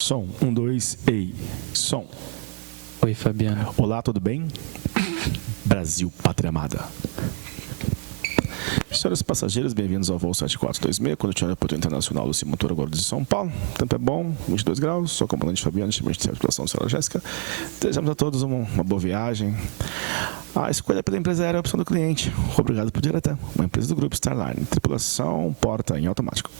Som, 1, 2, ei, som. Oi, Fabiano. Olá, tudo bem? Brasil, pátria amada. Senhores passageiros, bem-vindos ao voo 7426, conectividade aeroporto internacional do Motor Guarulhos de São Paulo. O tempo é bom, 22 graus, sou o comandante Fabiano, estimante de circulação, senhora Jéssica. Desejamos a todos uma boa viagem. A escolha pela empresa aérea é a opção do cliente. Obrigado por diretar. Uma empresa do grupo Starline. Tripulação, porta em automático.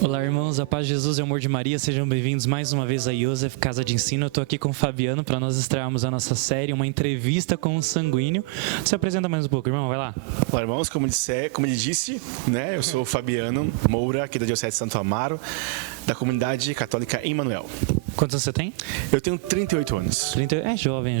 Olá, irmãos, a paz de Jesus e o amor de Maria, sejam bem-vindos mais uma vez a Iosef Casa de Ensino. Eu estou aqui com o Fabiano para nós estrearmos a nossa série, uma entrevista com o Sanguíneo. Se apresenta mais um pouco, irmão, vai lá. Olá, irmãos, como ele disse, né, eu sou o Fabiano Moura, aqui da Diocese de Santo Amaro, da comunidade católica Emmanuel. Quantos anos você tem? Eu tenho 38 anos. É jovem.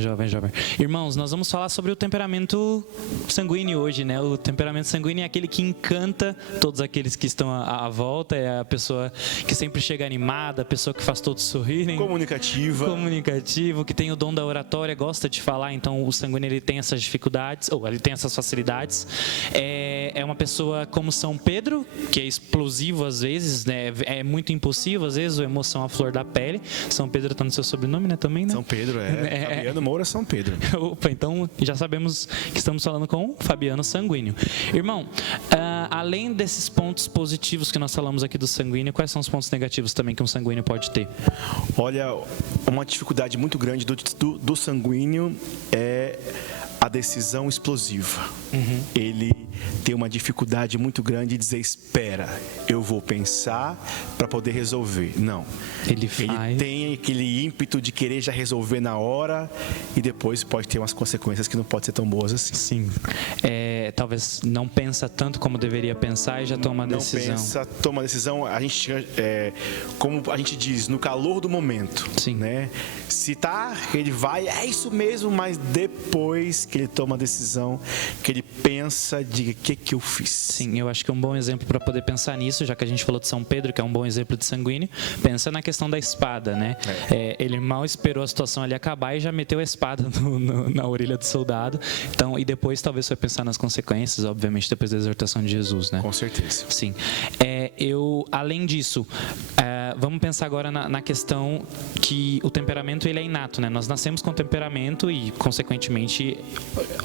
Irmãos, nós vamos falar sobre o temperamento sanguíneo hoje, né? O temperamento sanguíneo é aquele que encanta todos aqueles que estão à volta, é a pessoa que sempre chega animada, a pessoa que faz todos sorrirem. Comunicativo, que tem o dom da oratória, gosta de falar, então o sanguíneo ele tem essas dificuldades, ou ele tem essas facilidades. É uma pessoa como São Pedro, que é explosivo às vezes, né? É muito impulsivo, às vezes, a emoção à flor da pele. São Pedro está no seu sobrenome, né, também, né? São Pedro, Fabiano Moura São Pedro. Opa, então já sabemos que estamos falando com Fabiano Sanguíneo. Irmão, além desses pontos positivos que nós falamos aqui do sanguíneo, quais são os pontos negativos também que um sanguíneo pode ter? Olha, uma dificuldade muito grande do sanguíneo é a decisão explosiva. Ele tem uma dificuldade muito grande de dizer, espera, eu vou pensar para poder resolver. Não. Ele tem aquele ímpeto de querer já resolver na hora e depois pode ter umas consequências que não podem ser tão boas assim. Sim. Talvez não pensa tanto como deveria pensar e já toma a decisão. Não pensa, toma a decisão, a gente, como a gente diz, no calor do momento. Sim. Né? Se tá, ele vai, é isso mesmo, mas depois que ele toma a decisão, que ele pensa, diga, o que eu fiz? Sim, eu acho que um bom exemplo para poder pensar nisso, já que a gente falou de São Pedro, que é um bom exemplo de sanguíneo, pensa na questão da espada, né? Ele mal esperou a situação ali acabar e já meteu a espada na orelha do soldado. Então, e depois talvez foi pensar nas consequências, obviamente, depois da exortação de Jesus, né? Com certeza. Sim. Além disso, vamos pensar agora na questão que o temperamento ele é inato, né? Nós nascemos com temperamento e, consequentemente,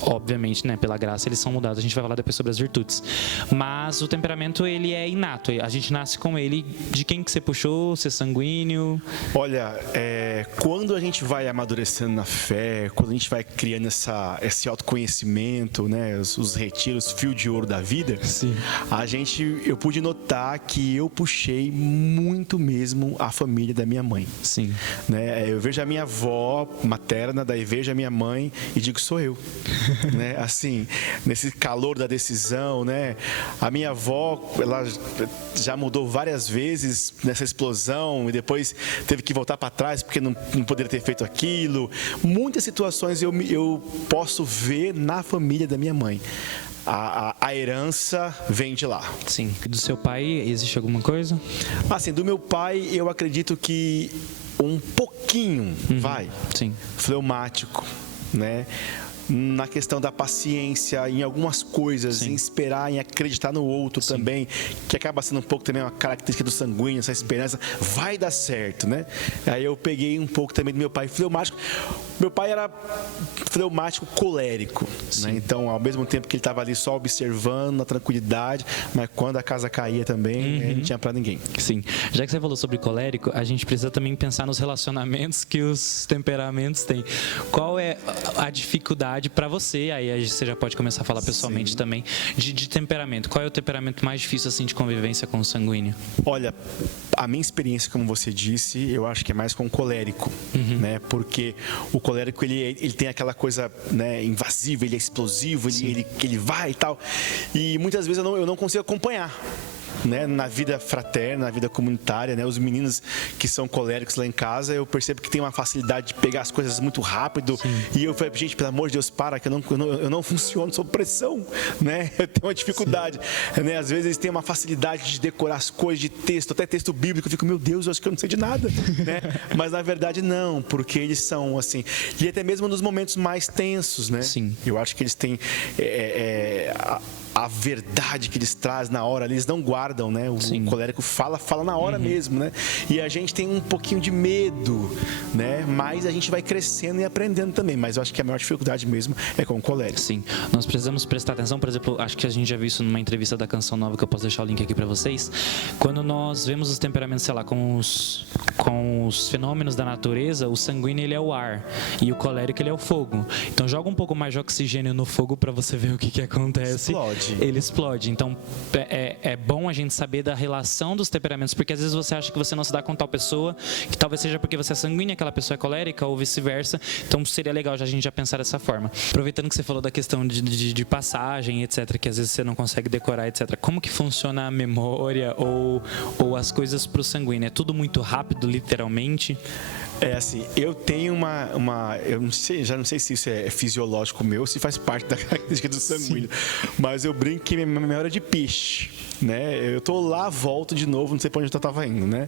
obviamente, né, pela graça, eles são mudados. A gente vai falar depois sobre as virtudes. Mas o temperamento, ele é inato. A gente nasce com ele. De quem que você puxou? Ser sanguíneo? Olha, quando a gente vai amadurecendo na fé, quando a gente vai criando esse autoconhecimento, né, os retiros, fio de ouro da vida, sim, eu pude notar que eu puxei muito mesmo a família da minha mãe. Sim. Né? Eu vejo a minha avó materna, daí vejo a minha mãe e digo, sou eu. Né? Assim, nesse calor da decisão, né? A minha avó, ela já mudou várias vezes nessa explosão e depois teve que voltar para trás porque não poderia ter feito aquilo. Muitas situações eu posso ver na família da minha mãe. A herança vem de lá. Sim. Do seu pai, existe alguma coisa? Assim, do meu pai, eu acredito que um pouquinho, Sim. Fleumático, né? Na questão da paciência, em algumas coisas, sim, em esperar, em acreditar no outro, sim, também, que acaba sendo um pouco também uma característica do sanguíneo, essa esperança, vai dar certo, né? Aí eu peguei um pouco também do meu pai fleumático. Meu pai era fleumático colérico, né? Então, ao mesmo tempo que ele estava ali só observando, na tranquilidade, mas quando a casa caía também, ele não tinha para ninguém. Sim. Já que você falou sobre colérico, a gente precisa também pensar nos relacionamentos que os temperamentos têm. Qual é a dificuldade para você, aí você já pode começar a falar pessoalmente, sim, também, de temperamento. Qual é o temperamento mais difícil assim de convivência com o sanguíneo? Olha, a minha experiência, como você disse, eu acho que é mais com o colérico, né? Porque o colérico, ele tem aquela coisa, né, invasiva, ele é explosivo, ele vai e tal. E muitas vezes eu não consigo acompanhar. né, na vida fraterna, na vida comunitária, né? Os meninos que são coléricos lá em casa, eu percebo que tem uma facilidade de pegar as coisas muito rápido. Sim. E eu falei, gente, pelo amor de Deus, para, que eu não funciono sob pressão, né? Eu tenho uma dificuldade, né? Às vezes eles têm uma facilidade de decorar as coisas, de texto, até texto bíblico. Eu fico, meu Deus, eu acho que eu não sei de nada, né? Mas na verdade não, porque eles são assim. E até mesmo nos momentos mais tensos, né? Sim. Eu acho que eles têm a verdade que eles trazem na hora, eles não guardam, né? O colérico fala na hora mesmo, né? E a gente tem um pouquinho de medo, né? Mas a gente vai crescendo e aprendendo também. Mas eu acho que a maior dificuldade mesmo é com o colérico. Sim. Nós precisamos prestar atenção, por exemplo, acho que a gente já viu isso numa entrevista da Canção Nova, que eu posso deixar o link aqui para vocês. Quando nós vemos os temperamentos, sei lá, com os fenômenos da natureza, o sanguíneo ele é o ar e o colérico ele é o fogo. Então joga um pouco mais de oxigênio no fogo para você ver o que acontece. Explode. Ele explode. Então é bom a gente saber da relação dos temperamentos, porque às vezes você acha que você não se dá com tal pessoa, que talvez seja porque você é sanguíneo, aquela pessoa é colérica, ou vice-versa. Então seria legal a gente já pensar dessa forma. Aproveitando que você falou da questão de passagem, etc., que às vezes você não consegue decorar, etc. Como que funciona a memória ou as coisas para o sanguíneo? É tudo muito rápido, literalmente? É assim, eu tenho eu não sei, já não sei se isso é fisiológico meu, ou se faz parte da característica do sanguíneo, mas eu brinco que minha memória é de peixe, né? Eu tô lá, volto de novo, não sei para onde eu estava indo, né?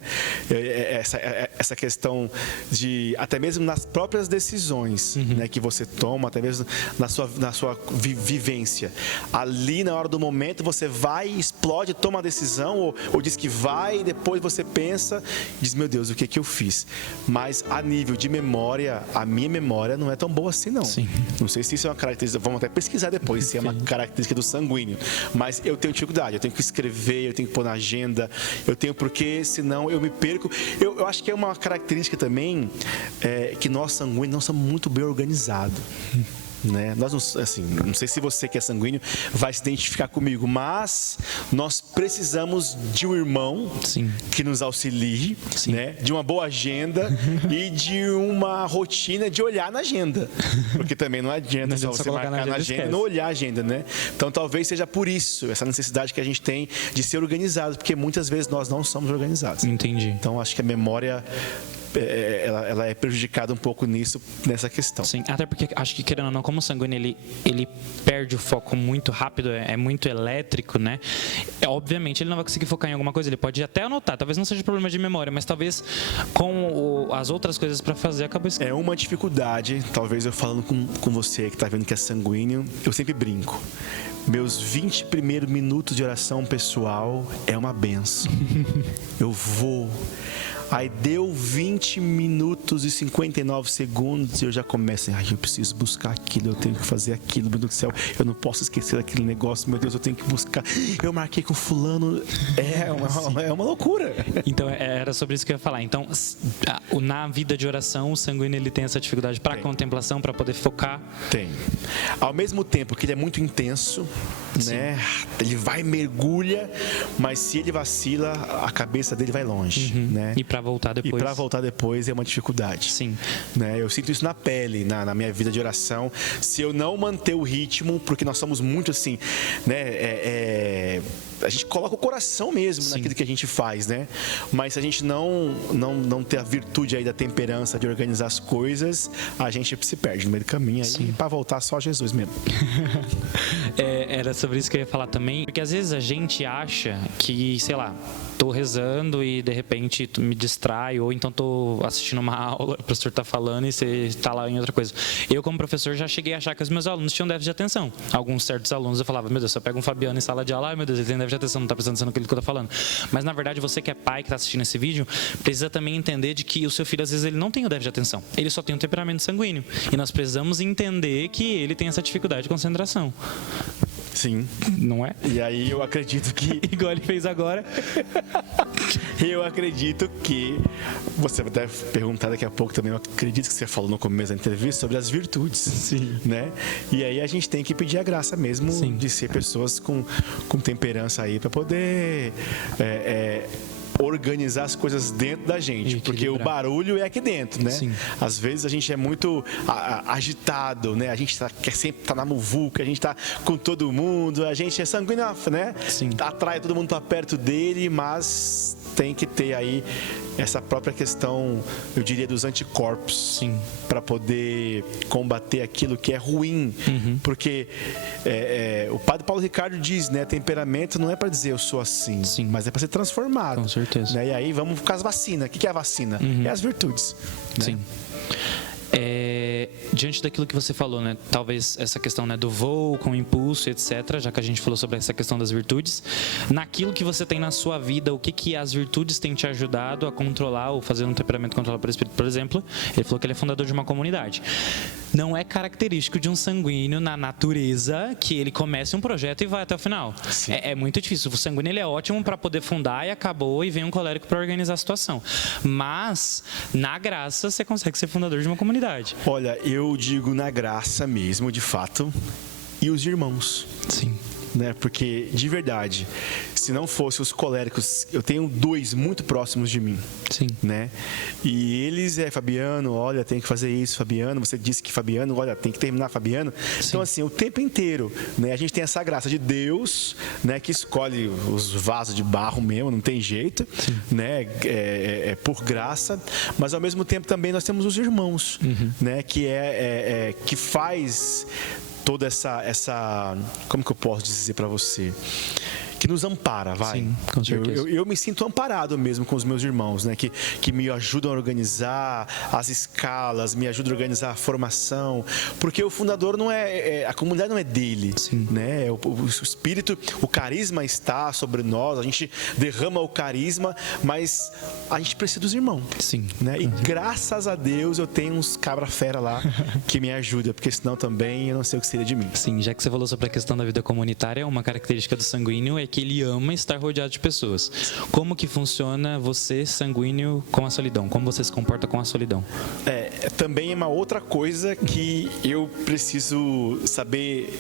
Essa questão de, até mesmo nas próprias decisões, né, que você toma, até mesmo na sua vivência, ali na hora do momento você vai, explode, toma a decisão, ou diz que vai, e depois você pensa, diz, meu Deus, o que eu fiz? Mas a nível de memória, a minha memória não é tão boa assim, não. Sim. Não sei se isso é uma característica, vamos até pesquisar depois, se é uma característica do sanguíneo. Mas eu tenho dificuldade, eu tenho que escrever, eu tenho que pôr na agenda, eu tenho porque, senão eu me perco. Eu acho que é uma característica também que nós sanguíneos não somos muito bem organizados. Né? Nós não, assim, não sei se você que é sanguíneo vai se identificar comigo, mas nós precisamos de um irmão que nos auxilie, né? De uma boa agenda e de uma rotina de olhar na agenda, porque também não adianta só você marcar na agenda e não olhar a agenda, né? Então talvez seja por isso essa necessidade que a gente tem de ser organizado, porque muitas vezes nós não somos organizados. Entendi. Então acho que a memória ela é prejudicada um pouco nessa questão. Sim, até porque acho que, querendo ou não, como o sanguíneo ele perde o foco muito rápido, é muito elétrico, né? Obviamente ele não vai conseguir focar em alguma coisa, ele pode até anotar, talvez não seja problema de memória, mas talvez com as outras coisas para fazer acaba esquecendo. É uma dificuldade, talvez eu falando com você que está vendo que é sanguíneo, eu sempre brinco. Meus 20 primeiros minutos de oração pessoal é uma benção. Eu vou. Aí deu 20 minutos e 59 segundos e eu já começo, eu preciso buscar aquilo, eu tenho que fazer aquilo, meu Deus do céu, eu não posso esquecer daquele negócio, meu Deus, eu tenho que buscar, eu marquei com fulano, é uma loucura. Então era sobre isso que eu ia falar. Então na vida de oração o sanguíneo ele tem essa dificuldade para contemplação, para poder focar. Tem. Ao mesmo tempo que ele é muito intenso, né? Ele vai, mergulha, mas se ele vacila, a cabeça dele vai longe, né? E para voltar depois é uma dificuldade. Sim. Né? Eu sinto isso na pele, na minha vida de oração. Se eu não manter o ritmo, porque nós somos muito assim, né? A gente coloca o coração mesmo naquilo que a gente faz, né? Mas se a gente não ter a virtude aí da temperança, de organizar as coisas, a gente se perde no meio do caminho. Aí para voltar só Jesus mesmo. Era sobre isso que eu ia falar também, porque às vezes a gente acha que, sei lá, tô rezando e de repente me distrai, ou então tô assistindo uma aula, o professor tá falando e você tá lá em outra coisa. Eu, como professor, já cheguei a achar que os meus alunos tinham déficit de atenção. Alguns certos alunos eu falava, meu Deus, se eu pego um Fabiano em sala de aula, ai meu Deus, ele tem déficit de atenção, não tá prestando atenção naquilo que eu tô falando. Mas na verdade, você que é pai, que tá assistindo esse vídeo, precisa também entender de que o seu filho, às vezes, ele não tem o déficit de atenção, ele só tem um temperamento sanguíneo. E nós precisamos entender que ele tem essa dificuldade de concentração. Sim. Não é? E aí eu acredito que... Igual ele fez agora. Eu acredito que... Você vai até perguntar daqui a pouco também, eu acredito que você falou no começo da entrevista sobre as virtudes. Sim. Né? E aí a gente tem que pedir a graça mesmo de ser pessoas com temperança aí para poder organizar as coisas dentro da gente, porque o barulho é aqui dentro, né? Sim. Às vezes a gente é muito agitado, né? A gente quer sempre estar na muvuca, a gente está com todo mundo, a gente é sanguíneo, né? Sim. Atrai todo mundo para perto dele, mas tem que ter aí essa própria questão, eu diria, dos anticorpos, para poder combater aquilo que é ruim, porque o padre Paulo Ricardo diz, né, temperamento não é para dizer eu sou assim, mas é para ser transformado. Com certeza. Né? E aí vamos com as vacinas. O que é a vacina? É as virtudes. Né? Sim. Diante daquilo que você falou, né? Talvez essa questão, né, do voo com impulso, etc., já que a gente falou sobre essa questão das virtudes, naquilo que você tem na sua vida, o que as virtudes têm te ajudado a controlar ou fazer um temperamento controlado pelo Espírito? Por exemplo, ele falou que ele é fundador de uma comunidade. Não é característico de um sanguíneo na natureza que ele comece um projeto e vai até o final. É muito difícil. O sanguíneo ele é ótimo para poder fundar e acabou e vem um colérico para organizar a situação. Mas, na graça, você consegue ser fundador de uma comunidade. Olha, eu digo na graça mesmo, de fato, e os irmãos. Sim. Né? Porque, de verdade, se não fossem os coléricos, eu tenho 2 muito próximos de mim. Sim. Né? E eles, Fabiano, olha, tem que fazer isso, Fabiano, você disse que Fabiano, olha, tem que terminar, Fabiano. Sim. Então, assim, o tempo inteiro, né, a gente tem essa graça de Deus, né, que escolhe os vasos de barro mesmo, não tem jeito, né, por graça, mas ao mesmo tempo também nós temos os irmãos, né, que faz toda essa, como que eu posso dizer para você? Que nos ampara, vai. Sim, com certeza. Eu me sinto amparado mesmo com os meus irmãos, né? Que me ajudam a organizar as escalas, me ajudam a organizar a formação, porque o fundador não a comunidade não é dele, né? O espírito, o carisma está sobre nós, a gente derrama o carisma, mas a gente precisa dos irmãos, né? E graças a Deus eu tenho uns cabra-fera lá que me ajudam, porque senão também eu não sei o que seria de mim. Sim, já que você falou sobre a questão da vida comunitária, uma característica do sanguíneo é que ele ama estar rodeado de pessoas. Como que funciona você, sanguíneo, com a solidão? Como você se comporta com a solidão? Também é uma outra coisa que eu preciso saber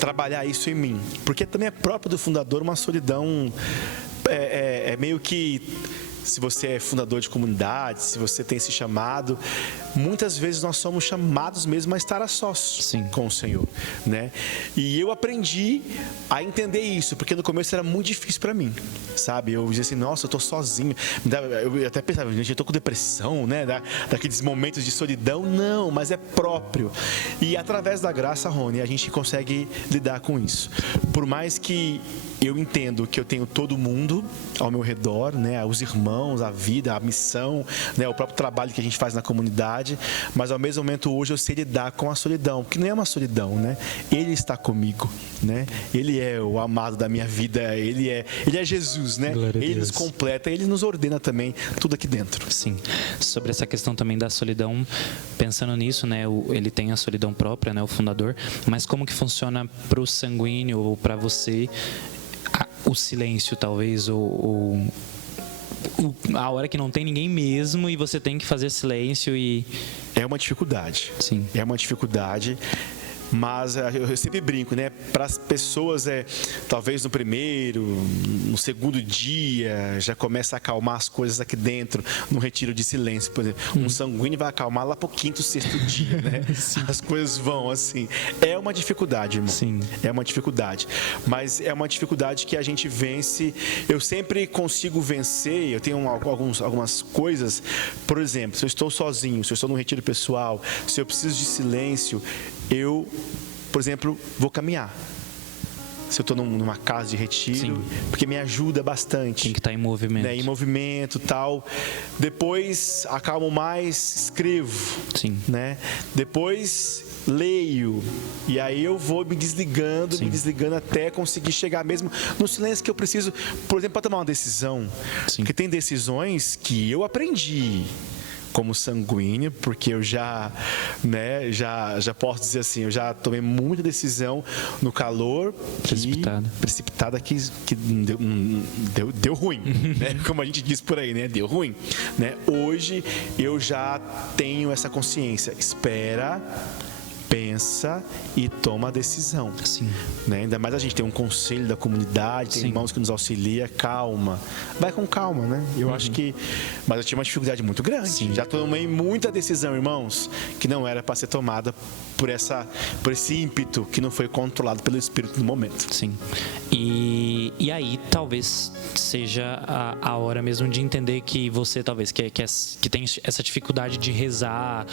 trabalhar isso em mim. Porque também é próprio do fundador uma solidão meio que... Se você é fundador de comunidade, se você tem esse chamado, muitas vezes nós somos chamados mesmo a estar a sós com o Senhor, né? E eu aprendi a entender isso, porque no começo era muito difícil para mim, sabe? Eu dizia assim, nossa, eu tô sozinho. Eu até pensava, gente, eu tô com depressão, né? Daqueles momentos de solidão. Não, mas é próprio. E através da graça, Rony, a gente consegue lidar com isso. Por mais que eu entendo que eu tenho todo mundo ao meu redor, né? Os irmãos, a vida, a missão, né? O próprio trabalho que a gente faz na comunidade, mas ao mesmo momento hoje eu sei lidar com a solidão, que não é uma solidão, né? Ele está comigo, né? Ele é o amado da minha vida, ele é Jesus, né? Ele nos completa, ele nos ordena também tudo aqui dentro. Sim. Sobre essa questão também da solidão, pensando nisso, né? Ele tem a solidão própria, né? O fundador, mas como que funciona para o sanguíneo ou para você o silêncio, talvez, ou a hora que não tem ninguém mesmo e você tem que fazer silêncio e... É uma dificuldade. Sim. É uma dificuldade. Mas eu sempre brinco, né? Para as pessoas, talvez no primeiro, no segundo dia, já começa a acalmar as coisas aqui dentro, no retiro de silêncio. Por exemplo, um sanguíneo vai acalmar lá para o 5º, 6º dia, né? As coisas vão assim. É uma dificuldade, irmão. Sim. É uma dificuldade. Mas é uma dificuldade que a gente vence. Eu sempre consigo vencer. Eu tenho algumas coisas. Por exemplo, se eu estou sozinho, se eu estou num retiro pessoal, se eu preciso de silêncio, eu, por exemplo, vou caminhar. Se eu estou numa casa de retiro, porque me ajuda bastante. Tem que estar em movimento. Né? Em movimento e tal. Depois, acalmo mais, escrevo. Né? Depois, leio. E aí eu vou me desligando até conseguir chegar mesmo no silêncio que eu preciso, por exemplo, para tomar uma decisão. Porque tem decisões que eu aprendi como sanguíneo, porque eu já posso dizer assim, eu já tomei muita decisão no calor precipitada que deu ruim, né? Como a gente diz por aí, né? Deu ruim, né? Hoje eu já tenho essa consciência. Espera, pensa e toma a decisão. Sim. Né? Ainda mais a gente tem um conselho da comunidade, tem Sim. irmãos que nos auxilia, calma. Vai com calma, né? Eu acho que... Mas eu tinha uma dificuldade muito grande. Sim. Já tomei muita decisão, irmãos, que não era para ser tomada por esse ímpeto que não foi controlado pelo Espírito no momento. Sim. E aí talvez seja a hora mesmo de entender que você talvez que tem essa dificuldade de rezar,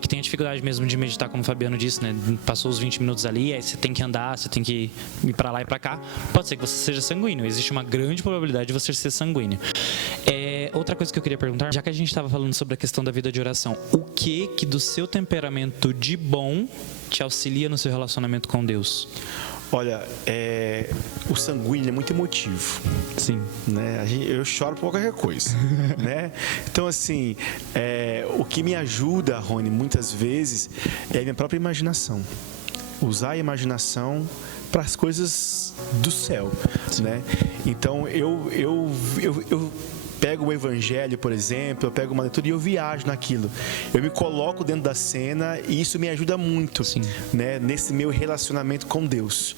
que tem a dificuldade mesmo de meditar, como o Fabiano disse, né? Passou os 20 minutos ali, aí você tem que andar, você tem que ir para lá e para cá. Pode ser que você seja sanguíneo, existe uma grande probabilidade de você ser sanguíneo. Outra coisa que eu queria perguntar, já que a gente estava falando sobre a questão da vida de oração, o que do seu temperamento de bom te auxilia no seu relacionamento com Deus? Olha, o sanguíneo é muito emotivo. Sim. Né? Eu choro por qualquer coisa. Né? Então, assim, o que me ajuda, Rony, muitas vezes, é a minha própria imaginação. Usar a imaginação para as coisas do céu. Né? Então, eu pego o evangelho, por exemplo, eu pego uma leitura e eu viajo naquilo. Eu me coloco dentro da cena e isso me ajuda muito, né, nesse meu relacionamento com Deus.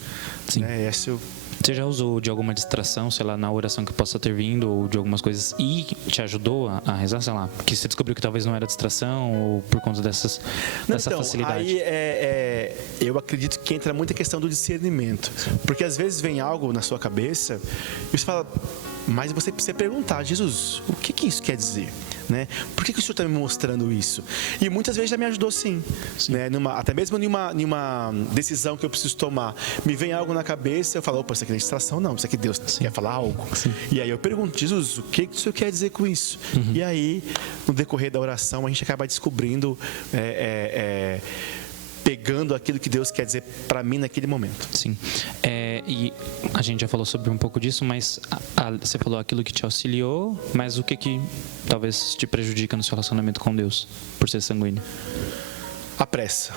Sim. Né? Você já usou de alguma distração, sei lá, na oração que possa ter vindo, ou de algumas coisas, e te ajudou a rezar, sei lá, que você descobriu que talvez não era distração, ou por conta dessa facilidade? Aí eu acredito que entra muita questão do discernimento. Porque às vezes vem algo na sua cabeça e você fala... Mas você precisa perguntar, Jesus, o que isso quer dizer? Né? Por que o Senhor está me mostrando isso? E muitas vezes já me ajudou sim. Né? Até mesmo em uma decisão que eu preciso tomar. Me vem algo na cabeça, eu falo, opa, isso aqui não é distração, não. Isso aqui Deus quer falar algo. Sim. E aí eu pergunto, Jesus, o que o Senhor quer dizer com isso? E aí, no decorrer da oração, a gente acaba descobrindo... pegando aquilo que Deus quer dizer para mim naquele momento. Sim. E a gente já falou sobre um pouco disso, mas você falou aquilo que te auxiliou, mas o que talvez te prejudica no seu relacionamento com Deus, por ser sanguíneo? A pressa.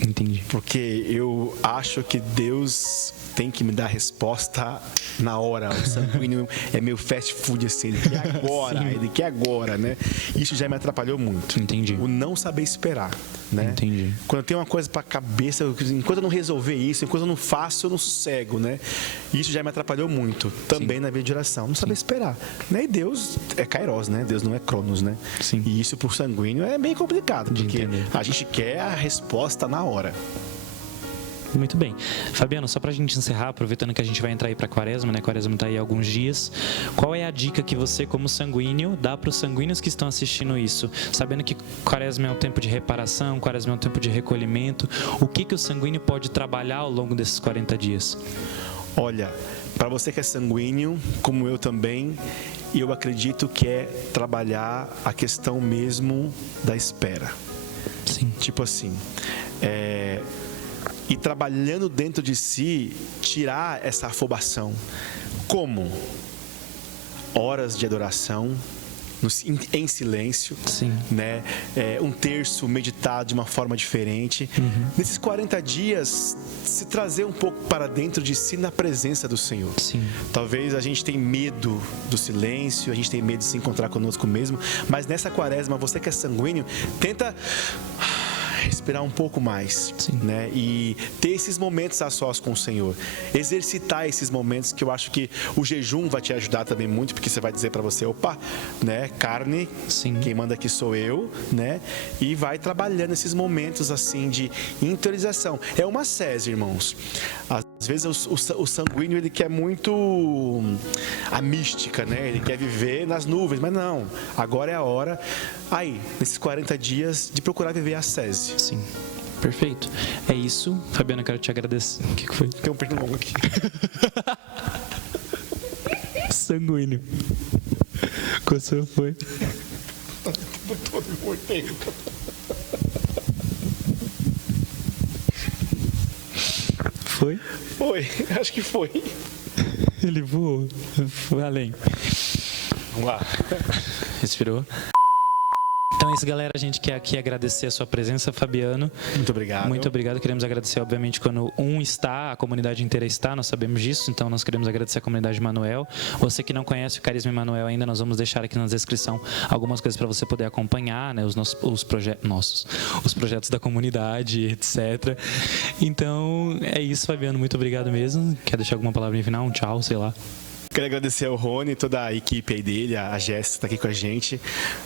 Entendi. Porque eu acho que Deus tem que me dar resposta na hora. O sanguíneo é meio fast food, assim, ele quer agora, ele quer agora, né? Isso já me atrapalhou muito. Entendi. O não saber esperar, né? Entendi. Quando eu tenho uma coisa para a cabeça, enquanto eu não resolver isso, enquanto eu não faço, eu não sossego, né? Isso já me atrapalhou muito, também na vida de oração. Não saber esperar, né? E Deus é Kairos, né? Deus não é Cronos, né? Sim. E isso por sanguíneo é bem complicado, porque entender. a gente quer a resposta na hora. Muito bem. Fabiano, só pra gente encerrar, aproveitando que a gente vai entrar aí pra Quaresma, né? Quaresma tá aí há alguns dias. Qual é a dica que você, como sanguíneo, dá pros sanguíneos que estão assistindo isso? Sabendo que Quaresma é um tempo de reparação, Quaresma é um tempo de recolhimento. O que o sanguíneo pode trabalhar ao longo desses 40 dias? Olha, para você que é sanguíneo, como eu também, eu acredito que é trabalhar a questão mesmo da espera. Sim. Tipo assim, e trabalhando dentro de si, tirar essa afobação. Como? Horas de adoração, em silêncio, né? Um terço meditado de uma forma diferente. Nesses 40 dias, se trazer um pouco para dentro de si na presença do Senhor. Sim. Talvez a gente tenha medo do silêncio, a gente tem medo de se encontrar conosco mesmo, mas nessa Quaresma, você que é sanguíneo, tenta respirar um pouco mais, né? E ter esses momentos a sós com o Senhor, exercitar esses momentos, que eu acho que o jejum vai te ajudar também muito, porque você vai dizer para você, opa, né? Carne, quem manda aqui sou eu, né? E vai trabalhando esses momentos assim de interiorização. É uma sese, irmãos. Às vezes o sanguíneo, ele quer muito a mística, né? Ele quer viver nas nuvens, mas não. Agora é a hora, aí, nesses 40 dias, de procurar viver a sese. Sim, perfeito. É isso. Fabiano, eu quero te agradecer. O que foi? Tem um pernilongo aqui. Sanguíneo. Qual foi? Todo morteiro. Foi? Foi, acho que foi. Ele voou. Foi além. Vamos lá. Respirou. Então é isso, galera. A gente quer aqui agradecer a sua presença, Fabiano. Muito obrigado. Muito obrigado. Queremos agradecer, obviamente, quando um está, a comunidade inteira está, nós sabemos disso, então nós queremos agradecer a comunidade Emanuel. Você que não conhece o Carisma Emanuel ainda, nós vamos deixar aqui na descrição algumas coisas para você poder acompanhar, né, os projetos da comunidade, etc. Então, é isso, Fabiano. Muito obrigado mesmo. Quer deixar alguma palavra final? Um tchau, sei lá. Quero agradecer ao Rony, toda a equipe aí dele, a Jéssica está aqui com a gente,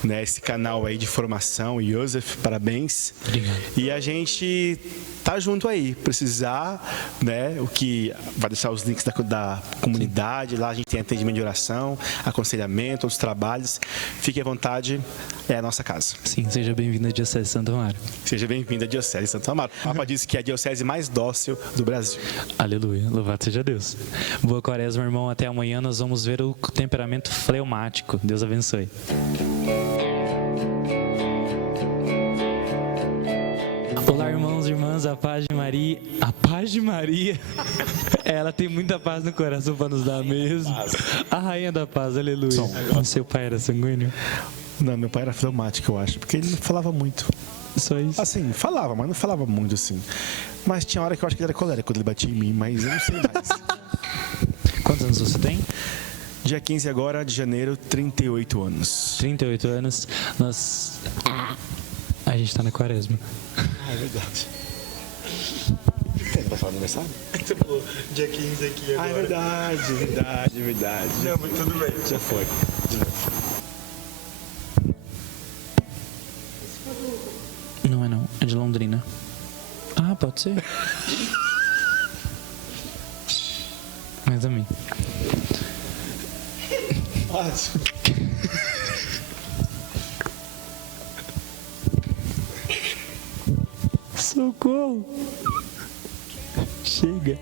né? Esse canal aí de formação, Joseph, parabéns. Obrigado. E a gente tá junto aí, precisar, né? O que vai deixar os links da comunidade, lá a gente tem atendimento de oração, aconselhamento, outros trabalhos. Fique à vontade, é a nossa casa. Sim, seja bem-vindo à Diocese de Santo Amaro. Seja bem-vindo à Diocese de Santo Amaro. O Papa disse que é a diocese mais dócil do Brasil. Aleluia, louvado seja Deus. Boa quaresma, irmão. Até amanhã nós vamos ver o temperamento fleumático. Deus abençoe. Olá, irmãos e irmãs, a paz de Maria. A paz de Maria. Ela tem muita paz no coração para nos dar mesmo. A rainha da paz, aleluia. Seu pai era sanguíneo? Não, meu pai era fleumático, eu acho, porque ele não falava muito. Só isso? Assim, falava, mas não falava muito, assim. Mas tinha hora que eu acho que ele era colérico quando ele batia em mim, mas eu não sei mais. Quantos anos você tem? Dia 15 agora de janeiro, 38 anos. 38 anos. A gente tá na quaresma. Ah, é verdade. Você vai falar aniversário? Você falou dia 15 aqui agora. Ah, é verdade. Não, mas tudo bem. Já foi. Não é não, é de Londrina. Ah, pode ser. Mas a mim. Socorro! Chega.